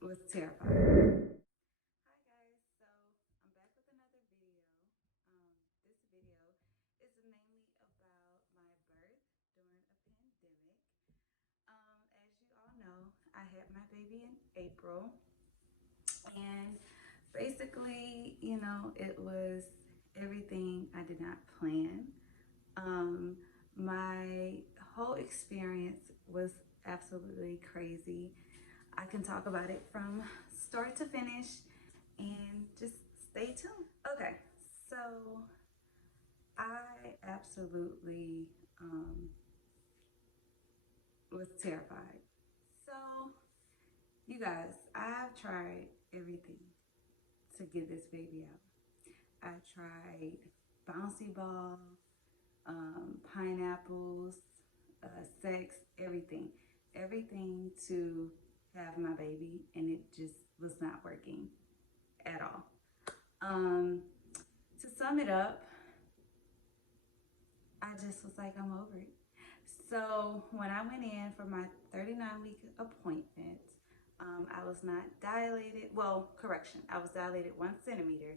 was terrified. Hi guys, so I'm back with another video. This video is mainly about my birth during a pandemic. As you all know, I had my baby in April, and basically, it was everything I did not plan. Um, my whole experience was absolutely crazy. I can talk about it from start to finish and just stay tuned. Okay, so I absolutely was terrified. So, you guys, I've tried everything to get this baby out. I tried bouncy ball, pineapples, sex, everything. Everything to have my baby, and it just was not working at all. Um, to sum it up, I just was like, I'm over it. So when I went in for my 39-week appointment, I was not dilated. Well, correction, I was dilated 1 centimeter,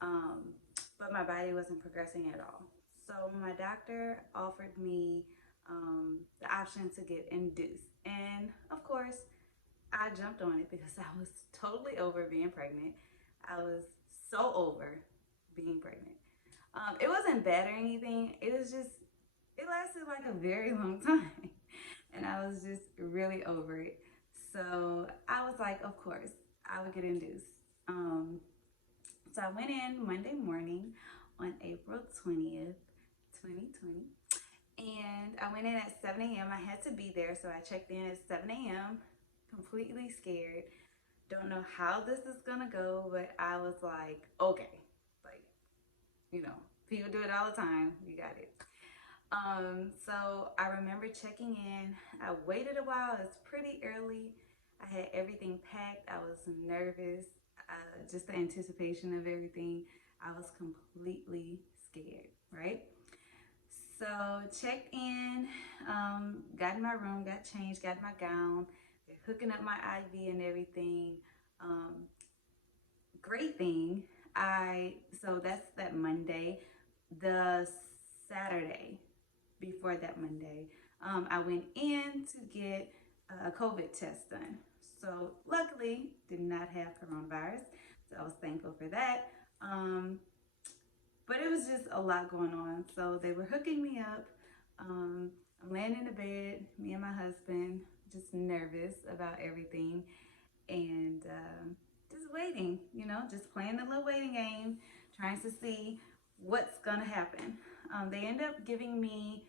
um, but my body wasn't progressing at all. So my doctor offered me the option to get induced. And of course, I jumped on it because I was totally over being pregnant. I was so over being pregnant. It wasn't bad or anything. It was just, it lasted like a very long time. And I was just really over it. So I was like, of course, I would get induced. So I went in Monday morning on April 20th, 2020. And I went in at 7 a.m. I had to be there, so I checked in at 7 a.m. completely scared. Don't know how this is gonna go, but I was like, okay, like, people do it all the time. You got it. So I remember checking in. I waited a while. It's pretty early. I had everything packed. I was nervous. Just the anticipation of everything. I was completely scared, right? So checked in, got in my room, got changed, got my gown. They're hooking up my IV and everything. Um, Great thing. So that's that Monday. The Saturday before that Monday, I went in to get a COVID test done. So luckily, did not have coronavirus. So I was thankful for that. But it was just a lot going on. So they were hooking me up. I'm laying in the bed, me and my husband, just nervous about everything. And just waiting, just playing a little waiting game, trying to see what's gonna happen. They end up giving me,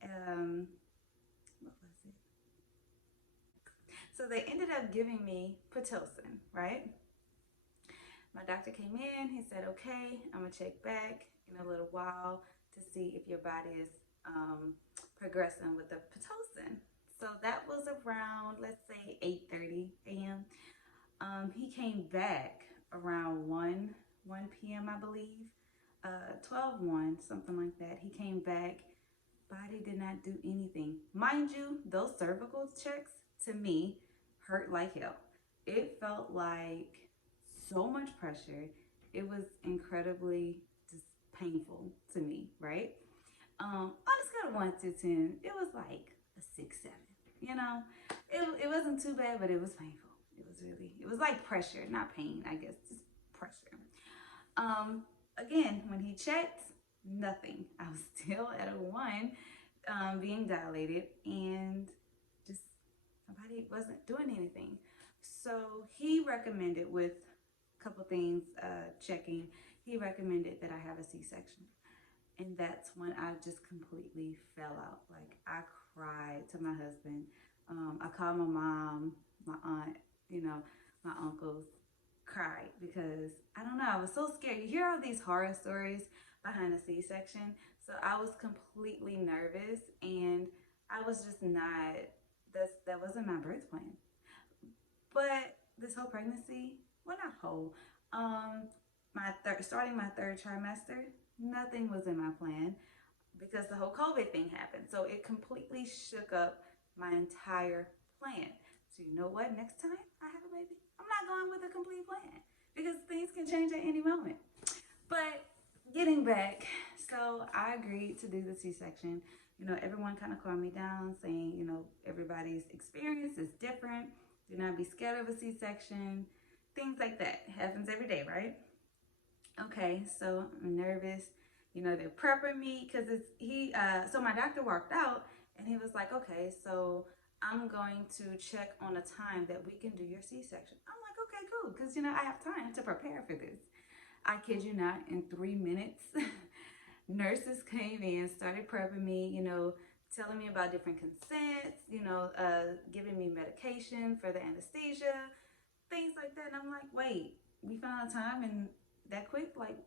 what was it? So they ended up giving me Pitocin, right? My doctor came in, he said, okay, I'm gonna check back in a little while to see if your body is progressing with the Pitocin. So that was around, let's say 8:30 a.m. He came back around 1 p.m. I believe, 12:01, something like that. He came back, body did not do anything. Mind you, those cervical checks to me hurt like hell. It felt like so much pressure. It was incredibly just painful to me, right? On a scale of 1 to 10, it was like a 6, 7. You know, it wasn't too bad, but it was painful. It was like pressure, not pain, I guess, just pressure. Um, Again, when he checked, nothing. I was still at a 1, being dilated, and just my body wasn't doing anything. So he recommended, with a couple things checking, he recommended that I have a C-section. And that's when I just completely fell out. Like, I cried to my husband. I called my mom, my aunt, my uncles, cried because I don't know, I was so scared. You hear all these horror stories behind a C-section. So I was completely nervous, and I was just not, that wasn't my birth plan. But this whole pregnancy, well, not whole, starting my third trimester, nothing was in my plan because the whole COVID thing happened. So it completely shook up my entire plan. So you know what? Next time I have a baby, I'm not going with a complete plan because things can change at any moment. But getting back, so I agreed to do the C-section. You know, everyone kind of calmed me down, saying, you know, everybody's experience is different. Do not be scared of a C-section. Things like that. It happens every day, right? Okay, so I'm nervous. You know, they're prepping me because so my doctor walked out and he was like, okay, so I'm going to check on a time that we can do your C-section. I'm like, okay, cool, because, you know, I have time to prepare for this. I kid you not, in 3 minutes, nurses came in, started prepping me, you know, telling me about different consents, you know, giving me medication for the anesthesia, things like that. And I'm like, wait, we found a time and that quick? Like,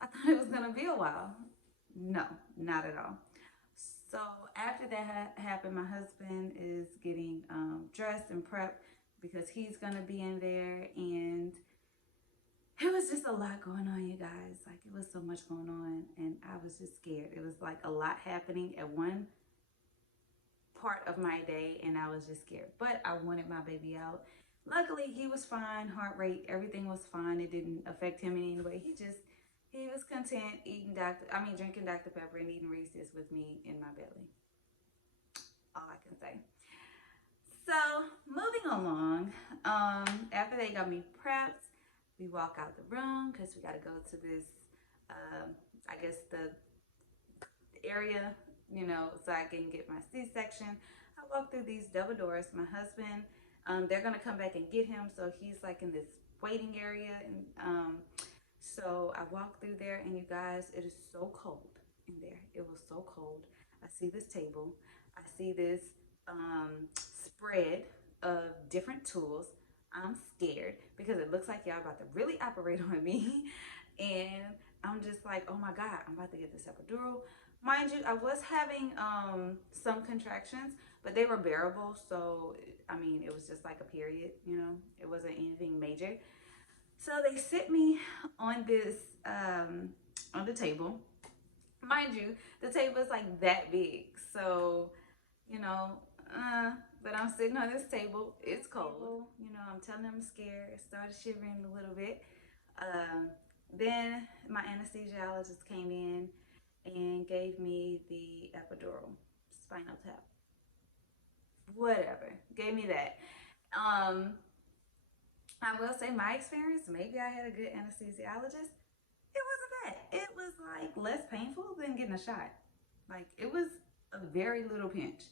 I thought it was gonna be a while. No, not at all. So after that happened, my husband is getting dressed and prepped because he's gonna be in there, and it was just a lot going on, you guys. Like, it was so much going on, and I was just scared. It was like a lot happening at one part of my day, and I was just scared. But I wanted my baby out. Luckily, he was fine. Heart rate, everything was fine. It didn't affect him in any way. He was content drinking Dr. Pepper and eating Reese's with me in my belly. All I can say. So moving along, after they got me prepped, we walk out the room because we got to go to this, I guess the area, you know, so I can get my C-section. I walk through these double doors. My husband, they're gonna come back and get him, so he's like in this waiting area, and so I walk through there, and you guys, it is so cold in there. It was so cold. I see this table. I see this spread of different tools. I'm scared because it looks like y'all about to really operate on me. And I'm just like, oh my God, I'm about to get this epidural. Mind you, I was having some contractions, but they were bearable. So, I mean, it was just like a period, you know, it wasn't anything major. So they sit me on this, on the table. Mind you, the table is like that big. So, you know, but I'm sitting on this table. It's cold. You know, I'm telling them I'm scared. I started shivering a little bit. Then my anesthesiologist came in and gave me the epidural, spinal tap, whatever. Gave me that. I will say my experience, maybe I had a good anesthesiologist. It wasn't bad. It was like less painful than getting a shot. Like, it was a very little pinch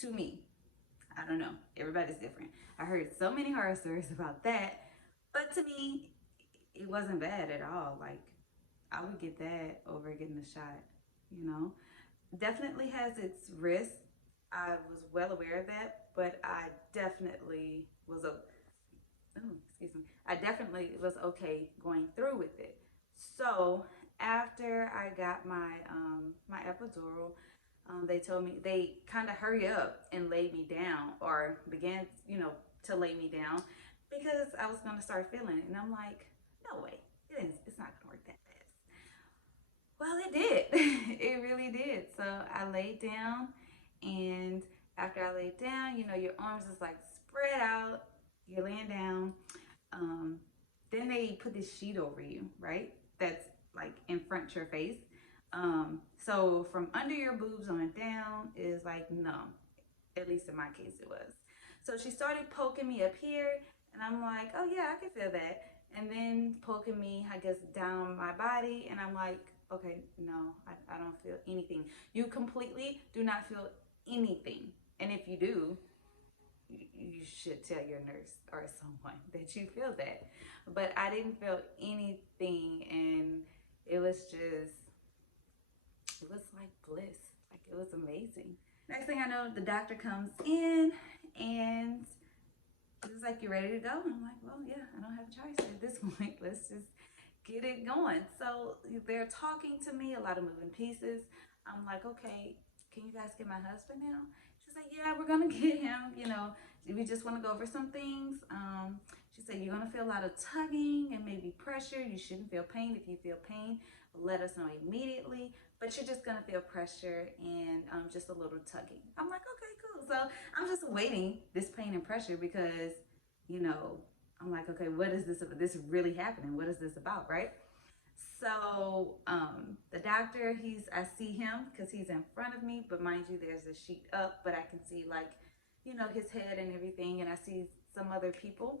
to me. I don't know. Everybody's different. I heard so many horror stories about that, but to me, it wasn't bad at all. Like, I would get that over getting a shot, you know. Definitely has its risks. I was well aware of that, but I definitely was I definitely was okay going through with it. So after I got my epidural, they told me they kind of hurry up and laid me down, or began, you know, to lay me down because I was gonna start feeling it, and I'm like, no way, it's not gonna work that fast. Well, it did. It really did. So I laid down, and after I laid down, you know, your arms is like spread out. You're laying down. Um, then they put this sheet over you, right? That's like in front of your face. So from under your boobs on down is like numb. At least in my case, it was. So she started poking me up here, and I'm like, oh yeah, I can feel that. And then poking me, I guess, down my body, and I'm like, okay, no, I don't feel anything. You completely do not feel anything. And if you do, you should tell your nurse or someone that you feel that. But I didn't feel anything, and it was like bliss. Like, it was amazing. Next thing I know, the doctor comes in, and he's like, you ready to go? And I'm like, well, yeah, I don't have a choice at this point. Let's just get it going. So they're talking to me, a lot of moving pieces. I'm like, okay, can you guys get my husband now? She's like, yeah, we're gonna get him. You know, we just want to go over some things. She said, you're gonna feel a lot of tugging and maybe pressure. You shouldn't feel pain. If you feel pain, let us know immediately, but you're just gonna feel pressure and just a little tugging. I'm like, okay, cool. So I'm just waiting this pain and pressure because, you know, I'm like, okay, what is this? This really happening? What is this about, right? So the doctor, I see him because he's in front of me, but mind you, there's a sheet up, but I can see like, you know, his head and everything, and I see some other people,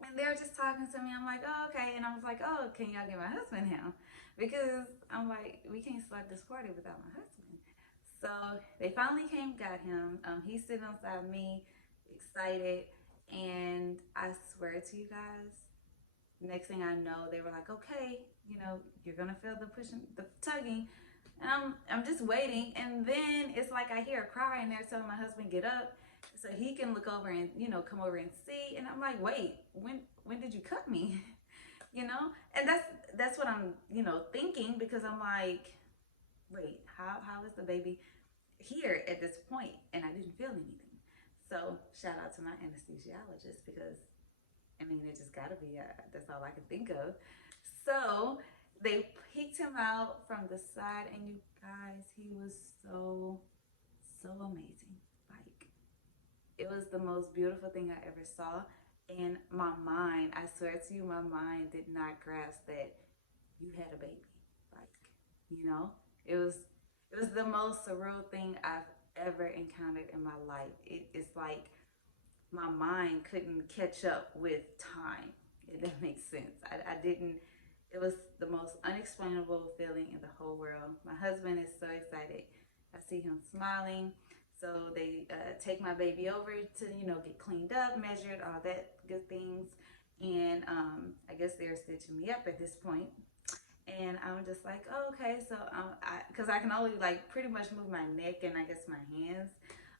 and they're just talking to me. I'm like, oh, okay, and I was like, oh, can y'all get my husband here? Because I'm like, we can't start this party without my husband. So they finally came, got him. He's sitting outside me, excited, and I swear to you guys, next thing I know, they were like, okay, you know, you're gonna feel the pushing, the tugging. And I'm just waiting. And then it's like I hear a cry and they're telling my husband, get up so he can look over and, you know, come over and see. And I'm like, wait, when did you cut me? You know? And that's what I'm, you know, thinking, because I'm like, wait, how is the baby here at this point? And I didn't feel anything. So shout out to my anesthesiologist, because I mean, it just gotta be, that's all I can think of. So they picked him out from the side, and you guys, he was so amazing. Like, it was the most beautiful thing I ever saw. And my mind, I swear to you, my mind did not grasp that you had a baby. Like, you know, it was it was the most surreal thing I've ever encountered in my life. It's like my mind couldn't catch up with time, if that makes sense. I didn't, it was the most unexplainable feeling in the whole world. My husband is so excited. I see him smiling. So they take my baby over to, you know, get cleaned up, measured, all that good things. And I guess they're stitching me up at this point. And I'm just like, oh, okay. So because I can only like pretty much move my neck and I guess my hands.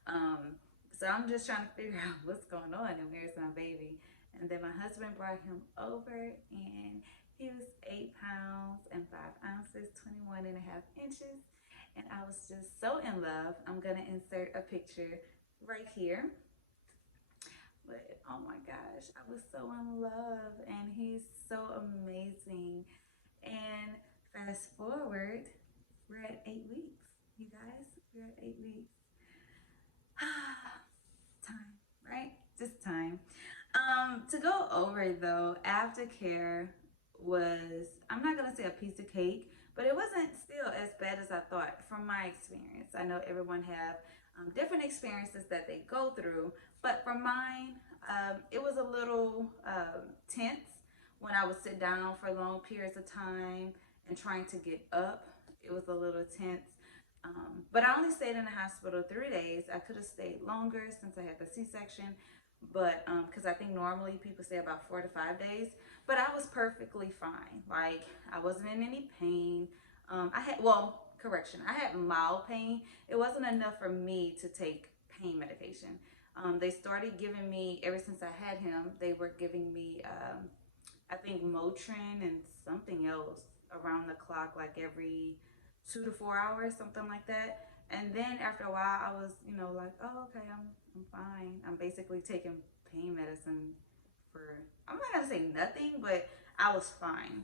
Um, so I'm just trying to figure out what's going on and where's my baby. And then my husband brought him over, and he was 8 pounds and 5 ounces, 21 and a half inches. And I was just so in love. I'm going to insert a picture right here. But oh my gosh, I was so in love, and he's so amazing. And fast forward, we're at 8 weeks. You guys, we're at 8 weeks. Time, right? Just time. To go over though, aftercare was, I'm not gonna say a piece of cake, but it wasn't still as bad as I thought from my experience. I know everyone have different experiences that they go through, but for mine, it was a little tense when I would sit down for long periods of time and trying to get up. It was a little tense. But I only stayed in the hospital 3 days. I could have stayed longer since I had the C-section, but because I think normally people stay about 4 to 5 days. But I was perfectly fine. Like, I wasn't in any pain. I had, well, correction, I had mild pain. It wasn't enough for me to take pain medication. They started giving me, ever since I had him, they were giving me, I think, Motrin and something else around the clock, like every 2 to 4 hours, something like that. And then after a while, I was, you know, like, oh, okay, I'm fine. I'm basically taking pain medicine for, I'm not gonna say nothing, but I was fine.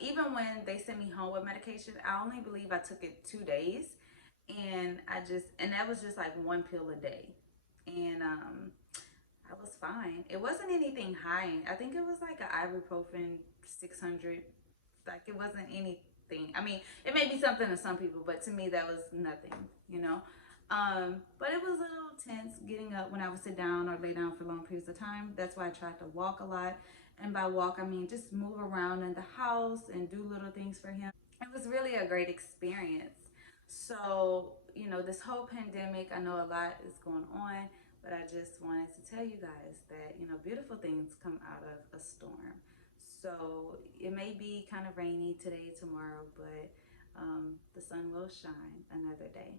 Even when they sent me home with medication, I only believe I took it 2 days, and and that was just like one pill a day, and I was fine. It wasn't anything high. I think it was like an ibuprofen 600. Like, it wasn't anything. I mean, it may be something to some people, but to me that was nothing, you know. But it was a little tense getting up when I would sit down or lay down for long periods of time. That's why I tried to walk a lot. And by walk, I mean just move around in the house and do little things for him. It was really a great experience. So, you know, this whole pandemic, I know a lot is going on, but I just wanted to tell you guys that, you know, beautiful things come out of a storm. So it may be kind of rainy today, tomorrow, but the sun will shine another day.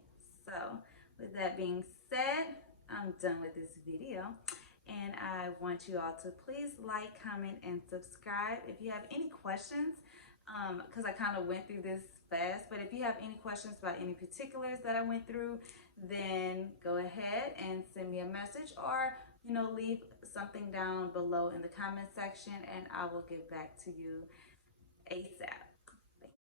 So with that being said, I'm done with this video. And I want you all to please like, comment, and subscribe. If you have any questions, because I kind of went through this fast, but if you have any questions about any particulars that I went through, then go ahead and send me a message, or, you know, leave something down below in the comment section, and I will get back to you ASAP.